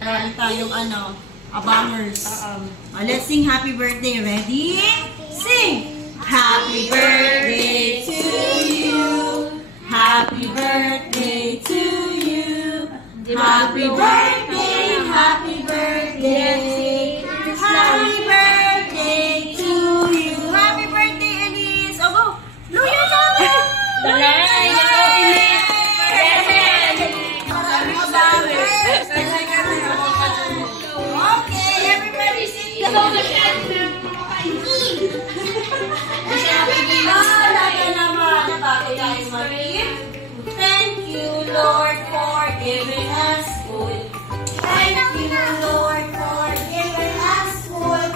Meron tayong abangers. Let's sing happy birthday. Ready? Sing! Happy birthday to you. Happy birthday to you. Happy birthday, happy birthday. Happy birthday to you. Happy birthday, Elise. Oh, go. Luya na. Dalay. Okay, everybody sit down. Thank you, Lord, for giving us food. Thank you, Lord, for giving us food.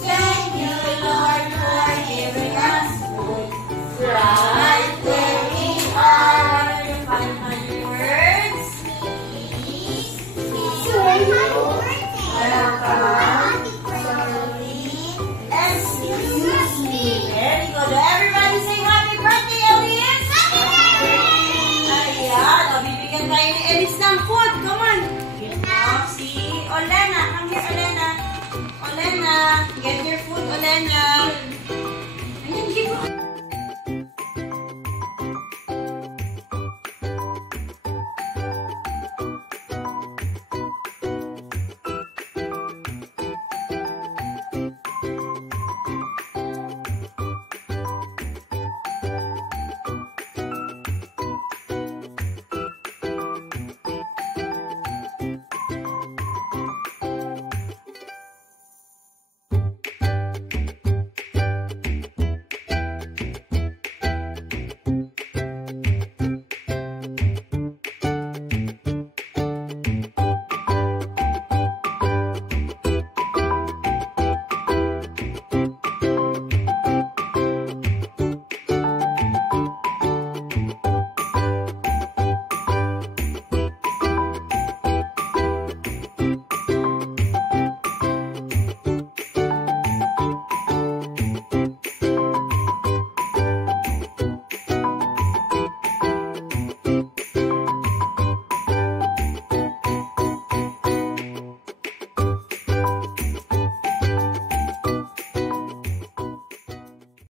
Thank you, Lord, for giving us food. Right where we are, the 500 words. Excuse me. Very good. Everybody say happy birthday, Elise. Happy birthday. Ayan. Bibigyan tayo ni Elise ng food. Come on. Si Olena. Come here, Olena. Olena. Get your food, Olena. Ayan, give mo.